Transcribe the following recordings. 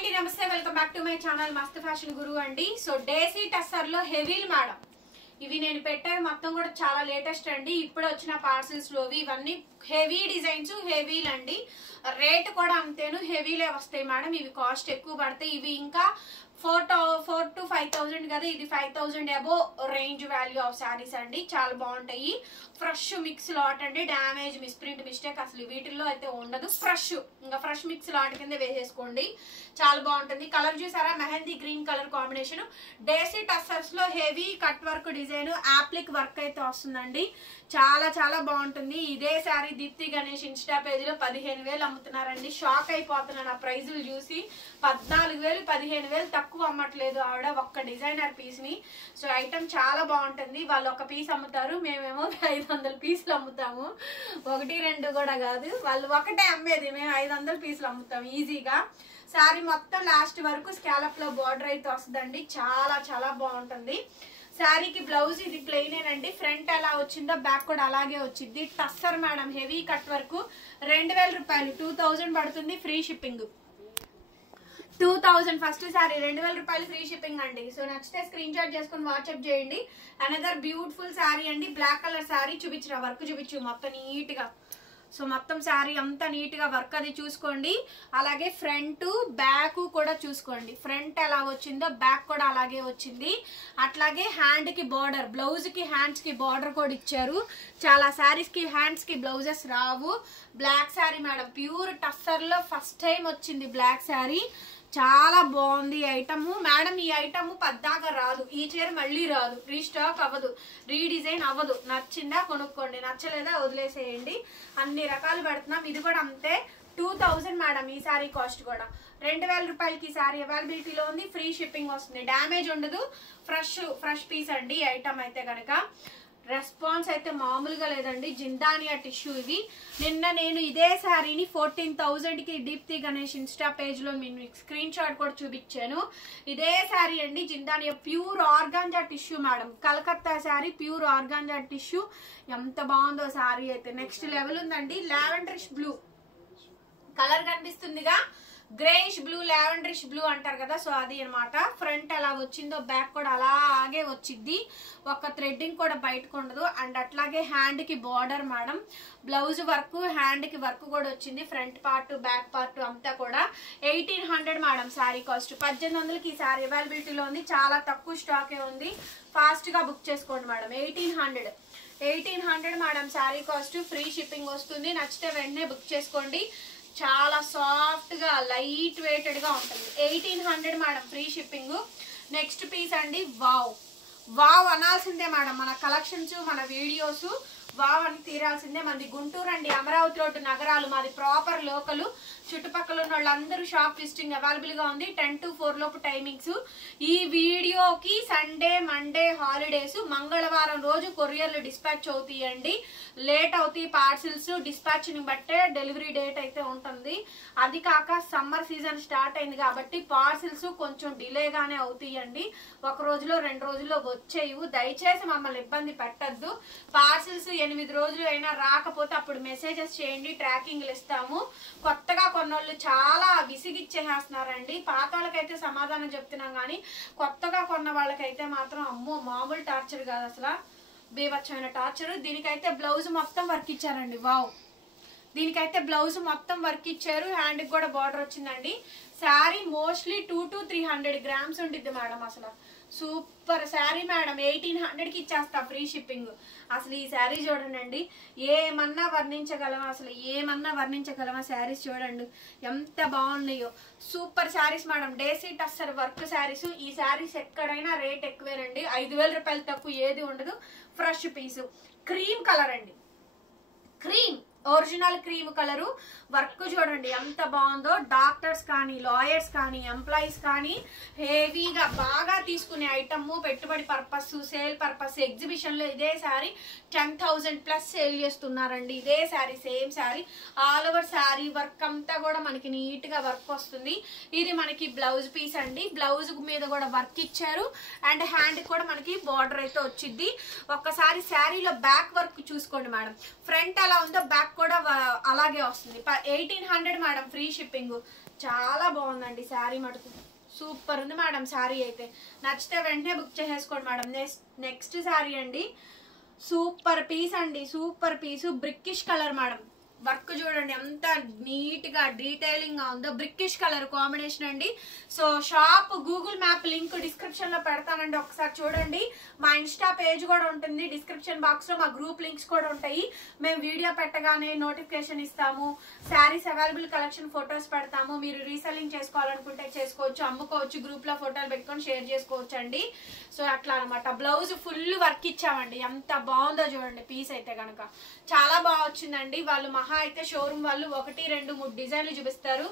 అండి నమస్తే welcome back to my channel మస్త్ ఫ్యాషన్ గురు అండి. సో డేసీ టస్సర్ లో హెవీలు మేడం, ఇవి నేను పెట్టేవి మొత్తం కూడా చాలా లేటెస్ట్ అండి. ఇప్పుడు వచ్చిన పార్సిల్స్ లోవి ఇవన్నీ హెవీ డిజైన్స్, హెవీలు అండి. రేట్ కూడా అంతేను హెవీలే వస్తాయి మేడం. ఇవి కాస్ట్ ఎక్కువ పడతాయి. ఇవి ఇంకా 4 to 5,000 కదా, ఇది 5,000 అబో రేంజ్ వాల్యూ ఆఫ్ శారీస్ అండి. చాలా బాగుంటాయి. ఫ్రెష్ మిక్స్ లాట్ అండి. డ్యామేజ్, మిస్ప్రింట్, మిస్టేక్ అసలు వీటిల్లో అయితే ఉండదు. ఫ్రెష్ మిక్స్ లాట్ కింద వేసేసుకోండి. చాలా బాగుంటుంది. కలర్ చూసారా, mehndi green colour combination. Desi tussars లో heavy cut work design, applique work అయితే వస్తుందండి. చాలా చాలా బాగుంటుంది. ఇదే శారీ దీప్తి గణేష్ ఇన్స్టా పేజ్ లో 15,000 అమ్ముతున్నారండి. షాక్ అయిపోతున్నాను ఆ ప్రైజులు చూసి. 14,000 15,000 తక్కువ అమ్మట్లేదు ఆవిడ ఒక్క డిజైనర్ పీస్ ని. సో ఐటమ్ చాలా బాగుంటుంది. వాళ్ళు ఒక పీస్ అమ్ముతారు, మేమేమో 500 పీసులు అమ్ముతాము. 1 2 కూడా కాదు, వాళ్ళు ఒకటే అమ్మేది, మేము 500 పీసులు అమ్ముతాము ఈజీగా. శారీ మొత్తం లాస్ట్ వరకు స్కాలప్ లో బార్డర్ అయితే వస్తుందండి. చాలా చాలా బాగుంటుంది. శారీకి బ్లౌజ్ ఇది ప్లెయినేనండి. ఫ్రంట్ ఎలా వచ్చిందో బ్యాక్ కూడా అలాగే వచ్చింది. టస్సర్ మేడం, హెవీ కట్ వరకు. 2,000 రూపాయలు, 2,000 పడుతుంది. ఫ్రీ షిప్పింగ్ 2,000 ఫస్ట్ శారీ, 2,000 రూపాయలు ఫ్రీ షిప్పింగ్ అండి. సో నచ్చితే స్క్రీన్ షాట్ చేసుకుని వాట్సాప్ చేయండి. అనదర్ బ్యూటిఫుల్ శారీ అండి. బ్లాక్ కలర్ శారీ చూపించిన వర్క్ చూపించు మొత్తం నీట్ గా. సో మొత్తం శారీ అంతా నీట్ గా వర్క్ అది చూసుకోండి. అలాగే ఫ్రంట్ బ్యాక్ కూడా చూసుకోండి. ఫ్రంట్ ఎలా వచ్చిందో బ్యాక్ కూడా అలాగే వచ్చింది. అట్లాగే హ్యాండ్ కి బార్డర్, బ్లౌజ్ కి హ్యాండ్స్ కి బార్డర్ కూడా ఇచ్చారు. చాలా శారీస్ కి హ్యాండ్స్ కి బ్లౌజెస్ రావు. Black sari madam, pure tussar లో ఫస్ట్ టైం వచ్చింది బ్లాక్ శారీ. చాలా బాగుంది ఐటమ్ మేడం. ఈ ఐటమ్ పద్దాగా రాదు, ఈ చీర మళ్ళీ రాదు, రీస్టాక్ అవ్వదు, రీడిజైన్ అవ్వదు. నచ్చిందా కొనుక్కోండి, నచ్చలేదా వదిలేసేయండి. అన్ని రకాలు పెడుతున్నాం. ఇది కూడా అంతే 2,000 మేడం. ఈ సారీ కాస్ట్ కూడా 2,000 రూపాయలకి ఈ సారీ అవైలబిలిటీలో ఉంది. ఫ్రీ షిప్పింగ్ వస్తుంది. డ్యామేజ్ ఉండదు. ఫ్రెష్ పీస్ అండి ఐటమ్ అయితే కనుక. రెస్పాన్స్ అయితే మామూలుగా లేదండి. జిందానియా టిష్యూ ఇవి. నిన్న నేను ఇదే శారీని 14,000 కి దీప్తి గణేష్ ఇన్స్టా పేజ్ లో మీకు స్క్రీన్ షాట్ కూడా చూపించాను. ఇదే శారీ అండి, జిందానియా pure organza tissue madam. Calcutta sari, pure organza tissue. ఎంత బాగుందో శారీ అయితే, నెక్స్ట్ లెవెల్ ఉందండి. లావెండరిష్ బ్లూ కలర్ కనిపిస్తుందిగా, గ్రేయిష్ బ్లూ, లావెండరిష్ బ్లూ అంటారు కదా, సో అది అనమాట. ఫ్రంట్ ఎలా వచ్చిందో బ్యాక్ కూడా అలాగే వచ్చింది. ఒక థ్రెడ్డింగ్ కూడా బయటకు ఉండదు. అండ్ అట్లాగే హ్యాండ్ కి border madam. Blouse work, hand కి వర్క్ కూడా వచ్చింది. ఫ్రంట్ పార్ట్ బ్యాక్ పార్ట్ అంతా కూడా 1,800 మేడం శారీ కాస్ట్. 1,800కి ఈ శారీ అవైలబిలిటీలో ఉంది. చాలా తక్కువ స్టాకే ఉంది. ఫాస్ట్ గా బుక్ చేసుకోండి madam. 1,800 madam sari cost. Free shipping వస్తుంది. నచ్చితే వెంటనే బుక్ చేసుకోండి. చాలా సాఫ్ట్ గా లైట్ వెయిటెడ్ గా ఉంటుంది. 1,800 madam free shipping. Next piece అండి. వావ్ అనాల్సిందే మేడం. మన కలెక్షన్స్, మన వీడియోస్ వావ్ అని తీరాల్సిందే. మనది గుంటూరు అండి, అమరావతి రోడ్డు నగరాలు. మాది ప్రాపర్ లోకల్. చుట్టుపక్కల ఉన్న వాళ్ళందరూ షాప్ లిస్టింగ్ అవైలబుల్ గా ఉంది. 10 to 4 లోపు టైమింగ్స్. ఈ వీడియోకి సండే మండే హాలిడేస్, మంగళవారం రోజు కొరియర్లు డిస్పాచ్ అవుతాయండి. లేట్ అవుతాయి పార్సిల్స్. డిస్పాచ్ ని బట్టే డెలివరీ డేట్ అయితే ఉంటుంది. అది కాక సమ్మర్ సీజన్ స్టార్ట్ అయింది కాబట్టి పార్సిల్స్ కొంచెం డిలేగానే అవుతాయండి. ఒక రోజులో 2 రోజుల్లో వచ్చేయవు. దయచేసి మమ్మల్ని ఇబ్బంది పెట్టద్దు. పార్సిల్స్ 8 రోజులు అయినా రాకపోతే అప్పుడు మెసేజెస్ చేయండి, ట్రాకింగ్లు ఇస్తాము. కొత్తగా కొన్నోళ్ళు చాలా విసిగిచ్చేస్తున్నారండి. పాత వాళ్ళకైతే సమాధానం చెప్తున్నాం కానీ కొత్తగా కొన్న వాళ్ళకైతే మాత్రం అమ్మో మామూలు టార్చర్ కాదు, అసలు బీభత్సమైన టార్చర్. దీనికైతే బ్లౌజ్ మొత్తం వర్క్ ఇచ్చారండి. వావ్, దీనికైతే బ్లౌజ్ మొత్తం వర్క్ ఇచ్చారు. హ్యాండ్ కి కూడా బార్డర్ వచ్చిందండి. శారీ మోస్ట్లీ 2 to 300 గ్రామ్స్ ఉండిద్ది మేడం. అసలు సూపర్ శారీ మేడం. 1,800కి ఇచ్చేస్తా ఫ్రీ షిప్పింగ్. అసలు ఈ శారీ చూడండి, ఏమన్నా వర్ణించగలమా శారీస్ చూడండి ఎంత బాగున్నాయో. Super saris madam. Desi tussar work saris. ఈ శారీస్ ఎక్కడైనా రేట్ ఎక్కువేనండి. 5,000 రూపాయలు తక్కువ ఏది ఉండదు. ఫ్రెష్ పీసు. క్రీమ్ కలర్ అండి, cream original cream colour. Work చూడండి ఎంత బాగుందో. డాక్టర్స్ కానీ, లాయర్స్ కానీ, ఎంప్లాయీస్ కానీ హెవీగా బాగా తీసుకునే ఐటమ్. పెట్టుబడి పర్పస్, సేల్ పర్పస్. ఎగ్జిబిషన్ లో ఇదే శారీ 10,000 ప్లస్ సేల్ చేస్తున్నారండి. ఇదే sari, same sari. All over sari work అంతా కూడా మనకి నీట్ గా వర్క్ వస్తుంది. ఇది మనకి బ్లౌజ్ పీస్ అండి. బ్లౌజ్ మీద కూడా వర్క్ ఇచ్చారు. అండ్ హ్యాండ్ కూడా మనకి బార్డర్ అయితే వచ్చింది. ఒక్కసారి శారీలో బ్యాక్ వర్క్ చూసుకోండి మేడం. ఫ్రంట్ ఎలా ఉందో బ్యాక్ కూడా అలాగే వస్తుంది. 1,800 మేడం ఫ్రీ షిప్పింగ్. చాలా బాగుందండి శారీ మటుకు, సూపర్ ఉంది మేడం శారీ అయితే. నచ్చితే వెంటనే బుక్ చేసేసుకోండి మేడం. నెక్స్ట్ శారీ అండి, సూపర్ పీస్ అండి, super piece. Brickish colour madam, work చూడండి ఎంత నీట్ గా డీటెయిలింగ్ గా ఉందో. బ్రిక్కిష్ కలర్ కాంబినేషన్ అండి. So shop Google map link description లో పెడతానండి, ఒకసారి చూడండి. మా ఇన్స్టా పేజ్ కూడా ఉంటుంది డిస్క్రిప్షన్ బాక్స్ లో, మా గ్రూప్ లింక్స్ కూడా ఉంటాయి. మేము వీడియో పెట్టగానే నోటిఫికేషన్ ఇస్తాము, శారీస్ అవైలబుల్ కలెక్షన్ ఫొటోస్ పెడతాము. మీరు రీసెల్లింగ్ చేసుకోవాలనుకుంటే చేసుకోవచ్చు, అమ్ముకోవచ్చు, గ్రూప్ లో ఫోటోలు పెట్టుకొని షేర్ చేసుకోవచ్చు అండి. సో అట్లా అనమాట. బ్లౌజ్ ఫుల్ వర్క్ ఇచ్చామండి, ఎంత బాగుందో చూడండి. పీస్ అయితే కనుక చాలా బాగా వచ్చిందండి. వాళ్ళు మహా అయితే షోరూమ్ వాళ్ళు 1, 2, 3 డిజైన్లు చూపిస్తారు.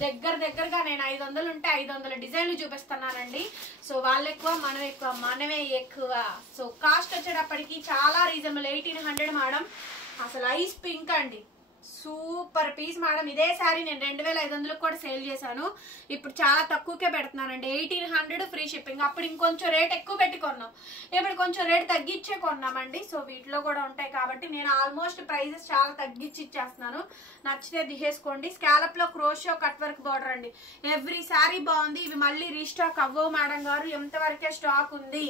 దగ్గరగా నేను 500 ఉంటే 500 డిజైన్లు చూపిస్తున్నానండి. సో వాళ్ళు ఎక్కువ, మనం ఎక్కువ, మనమే ఎక్కువ. సో కాస్ట్ వచ్చేటప్పటికి చాలా రీజనబుల్, 1800 మేడం. అసలు ఐస్ పింక్ అండి, సూపర్ పీస్ మేడం. ఇదే శారీ నేను 2500 కూడా సేల్ చేశాను, ఇప్పుడు చాలా తక్కువకే పెడుతున్నానండి. 1800 ఫ్రీ షిప్పింగ్. అప్పుడు ఇంకొంచెం రేట్ ఎక్కువ పెట్టి కొన్నాం, ఇప్పుడు కొంచెం రేట్ తగ్గించే కొన్నామండి. సో వీటిలో కూడా ఉంటాయి కాబట్టి నేను ఆల్మోస్ట్ ప్రైజెస్ చాలా తగ్గించి ఇచ్చేస్తున్నాను. నచ్చితే దిగేసుకోండి. స్కాలప్ లో క్రోషియో కట్ వర్క్ బార్డర్ అండి. ఎవ్రీ శారీ బాగుంది. ఇవి మళ్ళీ రీస్టాక్ అవ్వవు మేడం గారు, ఎంతవరకే స్టాక్ ఉంది.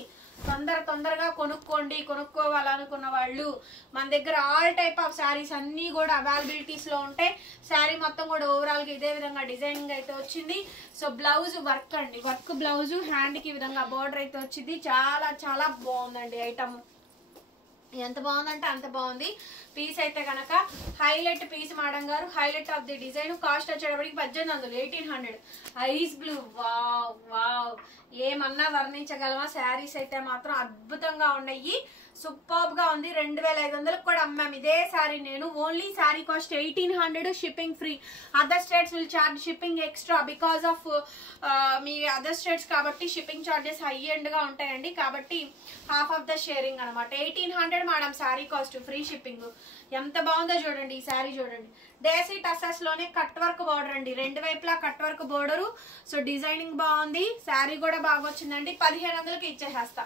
తొందరగా కొనుక్కోవాలనుకున్న వాళ్ళు మన దగ్గర ఆల్ టైప్ ఆఫ్ శారీస్ అన్ని కూడా అవైలబిలిటీస్ లో ఉంటాయి. శారీ మొత్తం కూడా ఓవరాల్ గా ఇదే విధంగా డిజైనింగ్ అయితే వచ్చింది. సో బ్లౌజ్ వర్క్ అండి, వర్క్ బ్లౌజ్, హ్యాండ్ కి ఈ విధంగా బార్డర్ అయితే వచ్చింది. చాలా బాగుందండి ఐటమ్, ఎంత బాగుందంటే అంత బాగుంది. పీస్ అయితే కనుక హైలైట్ పీస్ మేడం గారు, highlight of the design. Cost వచ్చేటప్పటికి 1800, 1800. ఐస్ బ్లూ, వావ్ ఏమన్నా వర్ణించగలమా. శారీస్ అయితే మాత్రం అద్భుతంగా ఉన్నాయి, సూపర్ గా ఉంది. 2500 కూడా అమ్మాము ఇదే శారీ నేను. Only sari cost 1800, shipping free. Other states will charge shipping extra because of me other states కాబట్టి షిప్పింగ్ చార్జెస్ హై ఎండ్ గా ఉంటాయండి, కాబట్టి హాఫ్ ఆఫ్ ద షేరింగ్ అనమాట. 1800 madam sari cost, free shipping. ఎంత బాగుందో చూడండి ఈ శారీ, చూడండి. డేసీ టసెస్ లోనే కట్ వర్క్ బార్డర్ అండి, రెండు వైపులా cut work border. So designing బాగుంది, శారీ కూడా బాగా వచ్చిందండి. 1500కి ఇచ్చేసేస్తా.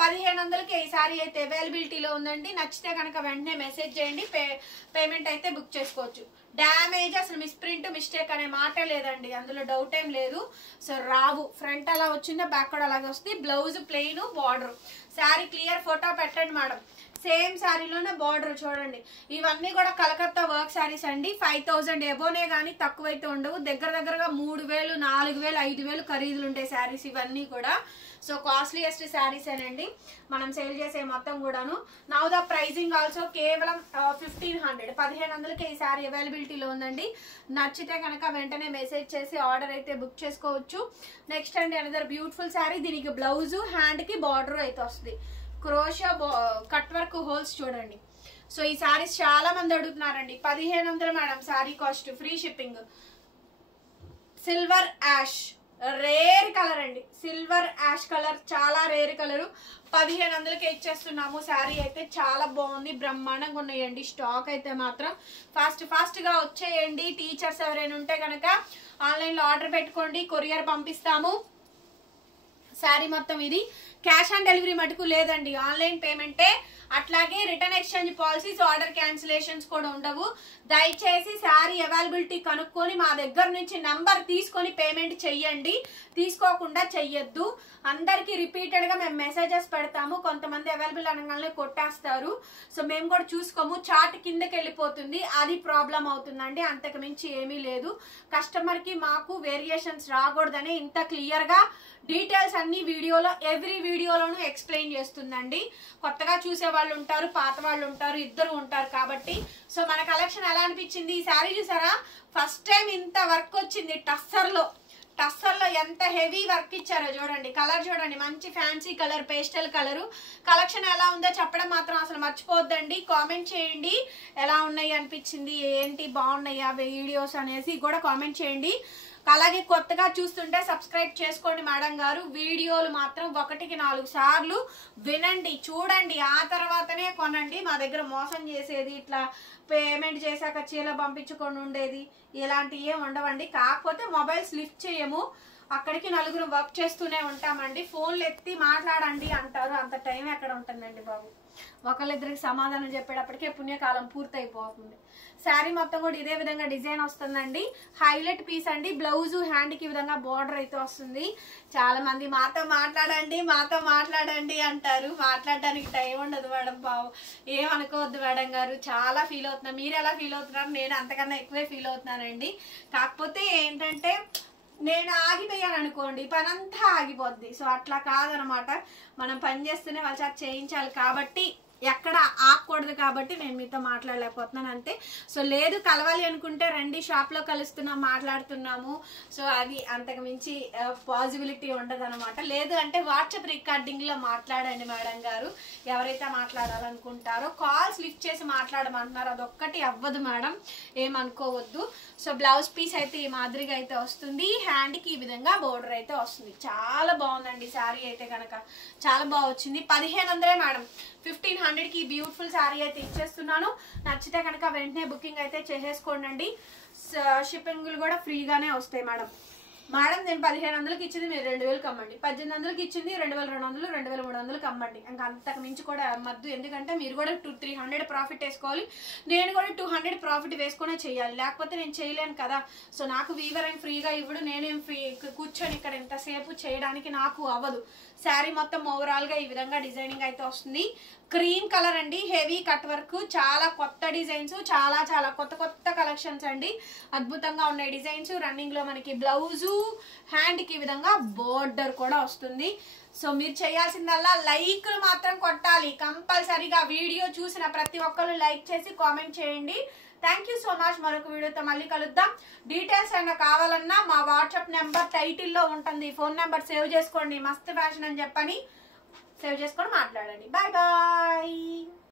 1500కి ఈ శారీ అయితే అవైలబిలిటీలో ఉందండి. నచ్చితే కనుక వెంటనే మెసేజ్ చేయండి, పేమెంట్ అయితే బుక్ చేసుకోవచ్చు. డ్యామేజ్, అసలు మిస్ప్రింట్, మిస్టేక్ అనే మాటే లేదండి, అందులో డౌట్ ఏం లేదు. సో రావు. ఫ్రంట్ అలా వచ్చిందో బ్యాక్ కూడా అలాగే వస్తుంది. Blouse plain, border. Sari clear photo పెట్టండి మేడం. సేమ్ శారీలోనే బార్డర్ చూడండి. ఇవన్నీ కూడా కలకత్తా వర్క్ శారీస్ అండి. 5000 ఎబోనే కానీ తక్కువైతే ఉండవు. దగ్గరగా 3000, 4000, 5000 ఖరీదులు ఉంటాయి శారీస్ ఇవన్నీ కూడా. సో కాస్ట్లీయెస్ట్ శారీస్ ఏనండి మనం సేల్ చేసే మొత్తం కూడాను. నౌ ద ప్రైజింగ్ ఆల్సో కేవలం 1500, 1500కి ఈ శారీ అవైలబిలిటీలో ఉందండి. నచ్చితే కనుక వెంటనే మెసేజ్ చేసి ఆర్డర్ అయితే బుక్ చేసుకోవచ్చు. నెక్స్ట్ అండి అనదర్ బ్యూటిఫుల్ శారీ. దీనికి బ్లౌజ్, హ్యాండ్ కి బార్డర్ అయితే వస్తుంది. క్రోషియా కట్ వర్క్ హోల్స్ చూడండి. సో ఈ శారీస్ చాలా మంది అడుగుతున్నారండి. 1500 madam sari cost, free shipping. Silver ash, rare colour అండి. సిల్వర్ యాష్ కలర్ చాలా రేర్ కలరు. 1500కే ఇచ్చేస్తున్నాము. శారీ అయితే చాలా బాగుంది, బ్రహ్మాండంగా ఉన్నాయండి. స్టాక్ అయితే మాత్రం ఫాస్ట్ గా వచ్చేయండి. టీచర్స్ ఎవరైనా ఉంటే కనుక ఆన్లైన్ లో ఆర్డర్ పెట్టుకోండి, కొరియర్ పంపిస్తాము. శారీ మొత్తం ఇది. క్యాష్ ఆన్ డెలివరీ మటుకు లేదండి, ఆన్లైన్ పేమెంటే. అట్లాగే return exchange policies, order cancellations కూడా ఉండవు. దయచేసి శారీ అవైలబిలిటీ కనుక్కొని మా దగ్గర నుంచి నంబర్ తీసుకొని పేమెంట్ చెయ్యండి, తీసుకోకుండా చెయ్యొద్దు. అందరికి రిపీటెడ్ గా మేము మెసేజెస్ పెడతాము, కొంతమంది అవైలబుల్ అనగానే కొట్టేస్తారు. సో మేము కూడా చూసుకోము, చార్ట్ కిందకి వెళ్ళిపోతుంది, అది ప్రాబ్లం అవుతుందండి. అంతకు మించి ఏమీ లేదు. కస్టమర్ కి మాకు వేరియేషన్స్ రాకూడదని ఇంత క్లియర్ గా డీటెయిల్స్ అన్ని వీడియోలో, ఎవ్రీ వీడియోలోనూ ఎక్స్ప్లెయిన్ చేస్తుందండి. కొత్తగా చూసే వాళ్ళు ఉంటారు, పాత వాళ్ళు ఉంటారు, ఇద్దరు ఉంటారు కాబట్టి. సో మన కలెక్షన్ ఎలా అనిపించింది? ఈ శారీ చూసారా, ఫస్ట్ టైం ఇంత వర్క్ వచ్చింది. టస్సర్లో ఎంత హెవీ వర్క్ ఇచ్చారో చూడండి. కలర్ చూడండి, మంచి fancy colour, pastel colour. Collection ఎలా ఉందో చెప్పడం మాత్రం అసలు మర్చిపోద్దండి. కామెంట్ చేయండి ఎలా ఉన్నాయి అనిపించింది, ఏంటి బాగున్నాయా వీడియోస్ అనేసి కూడా కామెంట్ చేయండి. అలాగే కొత్తగా చూస్తుంటే సబ్స్క్రైబ్ చేసుకోండి మేడం గారు. వీడియోలు మాత్రం 1కి 4 సార్లు వినండి, చూడండి, ఆ తర్వాతనే కొనండి. మా దగ్గర మోసం చేసేది, ఇట్లా పేమెంట్ చేశాక చీల పంపించుకొని ఉండేది, ఇలాంటివి ఏం ఉండవండి. కాకపోతే మొబైల్స్ లిఫ్ట్ చేయము, అక్కడికి నలుగురు వర్క్ చేస్తూనే ఉంటామండి. ఫోన్లు ఎత్తి మాట్లాడండి అంటారు, అంత టైం ఎక్కడ ఉంటుందండి బాబు. ఒకళ్ళిద్దరికి సమాధానం చెప్పేటప్పటికే పుణ్యకాలం పూర్తయిపోతుంది. శారీ మొత్తం కూడా ఇదే విధంగా డిజైన్ వస్తుందండి. హైలైట్ పీస్ అండి. బ్లౌజ్ హ్యాండ్ కి విధంగా బోర్డర్ అయితే వస్తుంది. చాలా మంది మాతో మాట్లాడండి అంటారు. మాట్లాడడానికి టైం ఉండదు మేడం. బాబు ఏమనుకోవద్దు మేడం గారు, చాలా ఫీల్ అవుతున్నా. మీరు ఎలా ఫీల్ అవుతున్నారు? నేను అంతకన్నా ఎక్కువే ఫీల్ అవుతున్నానండి. కాకపోతే ఏంటంటే నేను ఆగిపోయాను అనుకోండి, పని అంతా ఆగిపోద్ది. సో అట్లా కాదనమాట, మనం పని చేస్తూనే వాళ్ళ చేత చేయించాలి కాబట్టి, ఎక్కడ ఆగకూడదు కాబట్టి నేను మీతో మాట్లాడలేకపోతున్నాను అంతే. సో లేదు, కలవాలి అనుకుంటే రండి, షాప్లో కలుస్తున్నాం, మాట్లాడుతున్నాము. సో అది అంతకు మించి పాసిబిలిటీ ఉండదు అనమాట. లేదు అంటే వాట్సాప్ రికార్డింగ్లో మాట్లాడండి మేడం గారు. ఎవరైతే మాట్లాడాలనుకుంటారో కాల్స్ లిఫ్ట్ చేసి మాట్లాడమంటున్నారు, అదొక్కటి అవ్వదు మేడం, ఏమనుకోవద్దు. సో బ్లౌజ్ పీస్ అయితే ఈ మాదిరిగా అయితే వస్తుంది. హ్యాండ్కి ఈ విధంగా బోర్డర్ అయితే వస్తుంది. చాలా బాగుందండి శారీ అయితే కనుక, చాలా బాగా వచ్చింది. 1500 మేడం, 1500కి బ్యూటిఫుల్ శారీ అయితే ఇచ్చేస్తున్నాను. నచ్చితే కనుక వెంటనే బుకింగ్ అయితే చేసేసుకోండి. షిప్పింగ్లు కూడా ఫ్రీగానే వస్తాయి మేడం. నేను 1500కి ఇచ్చింది మీరు 2000కి అమ్మండి, 1800కి ఇచ్చింది 2200, 2300కి అమ్మండి. ఇంకా అంతకు మించి కూడా అమ్మద్దు. ఎందుకంటే మీరు కూడా 200-300 ప్రాఫిట్ వేసుకోవాలి, నేను కూడా 200 ప్రాఫిట్ వేసుకునే చేయాలి, లేకపోతే నేను చేయలేను కదా. సో నాకు వీవర్ ఏం ఫ్రీగా ఇవ్వడు, నేనేం ఫ్రీ కూర్చొని ఇక్కడ ఇంతసేపు చేయడానికి నాకు అవ్వదు. శారీ మొత్తం ఓవరాల్ గా ఈ విధంగా డిజైనింగ్ అయితే వస్తుంది. క్రీమ్ కలర్ అండి, హెవీ కట్ వర్క్, చాలా కొత్త డిజైన్స్, చాలా చాలా కొత్త కలెక్షన్స్ అండి. అద్భుతంగా ఉన్నాయి డిజైన్స్. రన్నింగ్ లో మనకి బ్లౌజు, హ్యాండ్ కి ఈ విధంగా బోర్డర్ కూడా వస్తుంది. సో మీరు చేయాల్సిందల్లా లైక్లు మాత్రం కొట్టాలి కంపల్సరీగా. వీడియో చూసిన ప్రతి ఒక్కరు లైక్ చేసి కామెంట్ చేయండి. Thank you so much. మరొక వీడియోతో మళ్ళీ కలుద్దాం. డీటెయిల్స్ అయినా కావాలన్నా మా వాట్సాప్ నెంబర్ టైటిల్లో ఉంటుంది, ఫోన్ నెంబర్ సేవ్ చేసుకోండి. మస్త్ ఫ్యాషన్ అని చెప్పని సేవ్ చేసుకొని మాట్లాడండి. Bye bye.